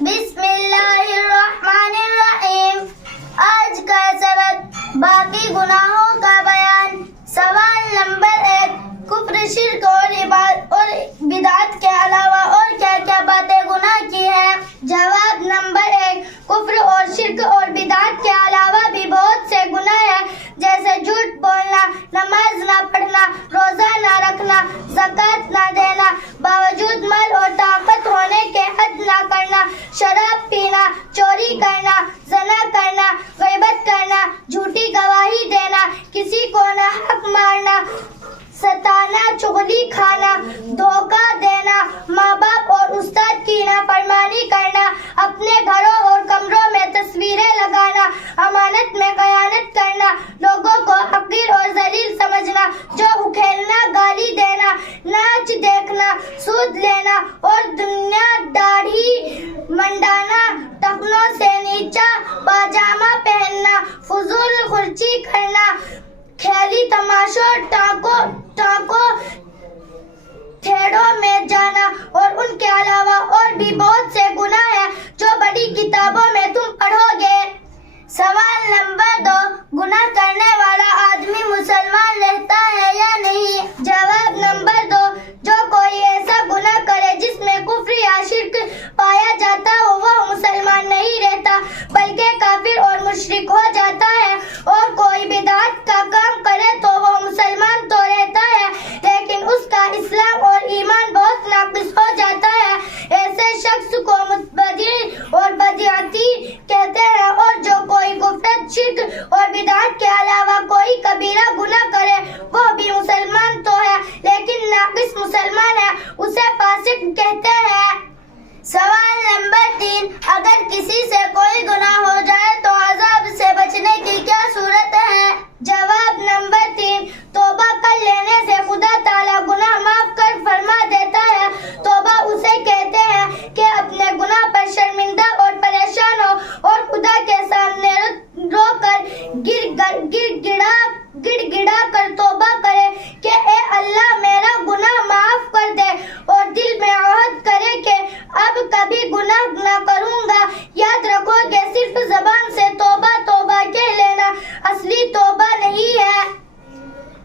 بسم اللہ الرحمن الرحیم. آج کا سبق باقی گناہوں کا بیان. سوال نمبر 1. کفر، شرک اور بدعت کے علاوہ اور کیا کیا باتیں گناہ کی ہیں؟ جواب نمبر 1. کفر اور شرک اور بدعت کے علاوہ بھی بہت سے گناہ ہیں، جیسے جھوٹ بولنا، نماز نہ پڑھنا، روزہ نہ رکھنا، زکوٰۃ نہ دینا، باوجود مال اور طاقت ہونے کے حد نہ کرنا، شراب پینا، چوری کرنا، زنا کرنا، غیبت کرنا، جھوٹی گواہی دینا، کسی کو ناحق مارنا، ستانا، چغلی کھانا، دھوکہ دینا، ماں باپ اور استاد کی نافرمانی کرنا، اپنے گھروں اور کمروں میں تصویریں لگانا، امانت میں خیانت کرنا، لوگوں کو حقیر اور ذلیل سمجھنا، جو اکھیلنا، گالی دینا، ناچ دیکھنا، سود لینا اور دنیا داڑھی منڈانا، ٹخنوں سے نیچا پاجامہ پہننا، فضول خرچی کرنا، خیالی تماشوں، ٹانکوں تھیٹروں میں جانا اور ان کے علاوہ اور بھی بہت سے گناہ ہیں جو بڑی کتابوں میں تم پڑھو گے. سوال نمبر 2. گناہ کرنے والا آدمی مسلمان رہتا ہے یا نہیں؟ جواب نمبر 2. جو کوئی ایسا گناہ کرے جس میں کفر یا شرک پایا جاتا ہو وہ مسلمان نہیں رہتا بلکہ کافر اور مشرک ہو جاتا ہے، اور کوئی بدعت کا کام کرے تو وہ مسلمان تو رہتا ہے لیکن اس کا اسلام اور ایمان بہت ناقص ہو جاتا ہے. ایسے شخص کو مبتدع اور بدعتی کہتے ہیں، اور جو کوئی کفر، شرک اور بدعت کے علاوہ کوئی کبیرہ گناہ کرے وہ بھی مسلمان تو ہے لیکن ناقص مسلمان ہے، اسے فاسق کہتے ہیں. سوال نمبر 3. اگر کسی سے کوئی گناہ ہو جائے تو عذاب سے بچنے کی کیا صورت ہے؟ جواب نمبر 3. توبہ کر لینے سے خدا تعالیٰ گناہ معاف کر فرما دیتا ہے. توبہ اسے کہتے ہیں کہ اپنے گناہ پر شرمندہ اور پریشان ہو اور خدا کے سامنے رو کر گڑ گڑا کر توبہ کرے کہ اے اللہ میرا گناہ معاف کر دے، اور دل میں عہد کرے کہ اب کبھی گناہ نہ کروں گا. یاد رکھو کہ صرف زبان سے توبہ توبہ کہہ لینا اصلی توبہ نہیں ہے.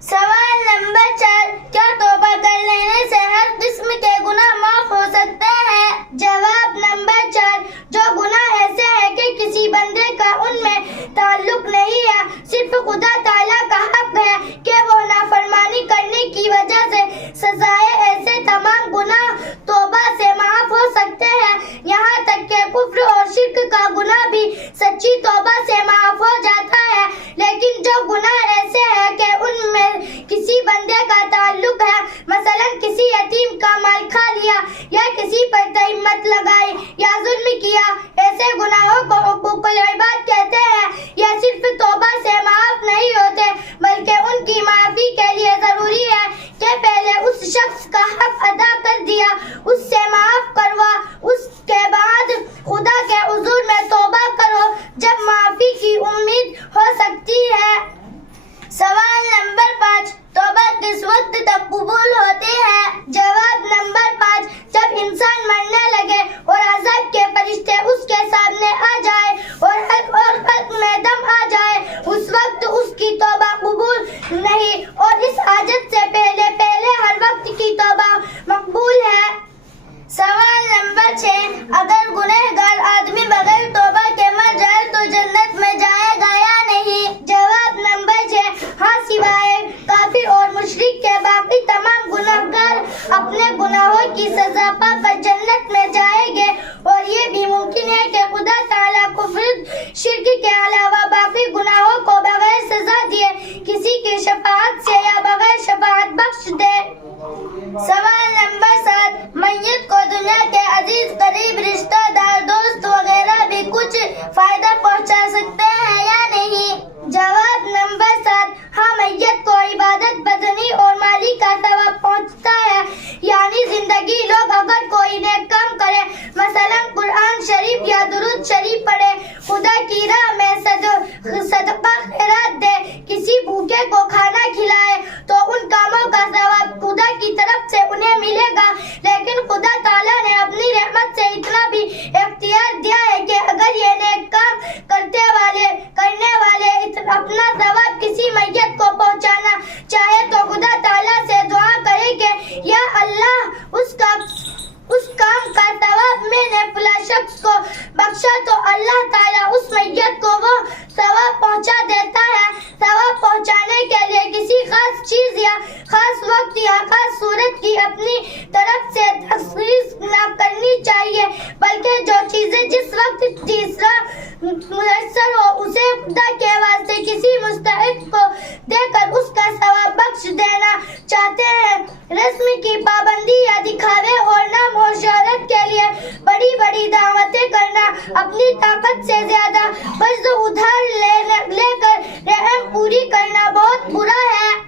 سوال نمبر 4. کیا توبہ کر لینے سے ہر قسم کے گناہ معاف ہو سکتے ہیں؟ جواب نمبر 4. جو گناہ ایسے ہیں کہ کسی بندے کا ان میں تعلق نہیں ہے، صرف خدا تعالیٰ کا حق ہے کہ وہ نافرمانی کرنے کی وجہ سے سزائے، ایسے تمام گناہ توبہ سے معاف ہو سکتے ہیں. یہاں تک کہ کفر اور شرک کا گناہ بھی سچی توبہ سے معاف ہو جاتا ہے، لیکن جو گناہ ایسے ہیں کہ ان میں کسی بندے کا تعلق ہے، مثلا کسی یتیم کا مال کھا لیا یا کسی پر تہمت لگائی یا ظلم کیا، ایسے گناہوں کو حقوق العباد کہتے ہیں. یہ صرف توبہ سے معاف نہیں ہوتے بلکہ ان کی معافی کے لیے ضروری ہے کہ پہلے اس شخص کا حق ادا کر دیا، اس سے معاف کروا، اس کے بعد خدا کے حضور میں توبہ کرو، جب معافی کی امید ہو سکتی ہے. سوال نمبر 5. توبہ کس وقت تک قبول ہوتی ہے؟ جواب نمبر 5. جب انسان مرنے لگے اور عذاب کے فرشتے اس کے سامنے آ جائے اور حلق میں دم آ جائے، اس وقت اس کی توبہ قبول نہیں، اور اس حاجت سے پہلے ہر وقت کی توبہ مقبول ہے. سوال نمبر 6. اگر گنہگار آدمی بغیر توبہ کے مر جائے تو جنت میں جائے گا یا نہیں؟ جواب نمبر 6. ہاں، سوائے کافر اور مشرک کے باقی تمام گنہگار اپنے گناہوں کی سزا پا کر جنت میں جائیں گے، اور یہ بھی ممکن ہے کہ خدا تعالیٰ کفر، شرک کے علاوہ باقی گناہوں کو بغیر سزا دیے کسی کی شفاعت سے یا بغیر شفاعت بخش دے. سوال نمبر 7. میت کو دنیا کے عزیز، قریب رشتہ دار، دوست وغیرہ بھی کچھ فائدہ پہنچا سکتے ہیں یا نہیں؟ جواب نمبر 7. ہاں، میت کو عبادت بدنی اور مالی کا ثواب پہنچتا ہے. یعنی زندگی لوگ اگر کوئی نیک کام کرے، مثلا قرآن شریف یا درود شریف پڑھے، خدا کی راہ میں صدقہ خیرات دے، کسی بھوکے کو کھانا کھلائے، تو ان کاموں کا ثواب خدا کی طرف سے انہیں ملے گا. لیکن خدا تعالیٰ نے اپنی رحمت سے اتنا بھی اختیار شخص کو بخشا تو اللہ تعالیٰ اس میت کو وہ ثواب پہنچا دیتا ہے. ثواب پہنچانے کے لیے کسی خاص چیز یا خاص وقت یا خاص صورت کی اپنی طرف سے تخصیص نہ کرنی چاہیے، بلکہ جو چیزیں جس وقت تیسرا میسر ہو اسے خدا کے واسطے کسی مستحق کو دے کر اس کا ثواب بخش دینا چاہتے ہیں. رسم کی پابندی یا دکھاوے اور نام و شہرت کے لیے بڑی بڑی دعوتیں کرنا، اپنی طاقت سے زیادہ قرض ادھار لے کر رحم پوری کرنا بہت برا ہے.